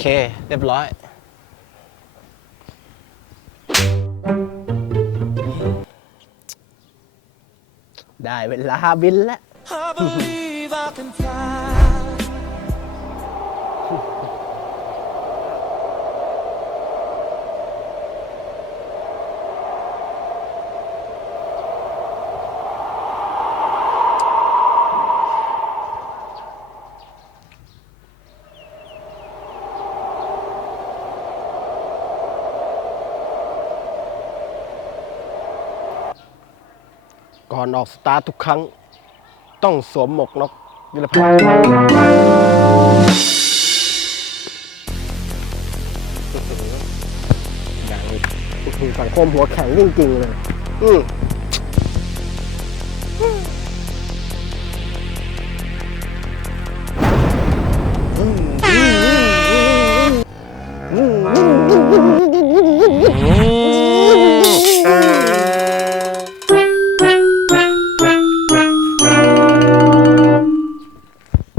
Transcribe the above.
เค เรียบร้อย ได้เวลาบินแล้ว I believe I can fly. ก่อนออกสตาร์ททุกครั้ง ต้องสวมหมวกน็อกนิรภัยอย่างนี้สังคมหัวแข็งจริงๆเลย อืม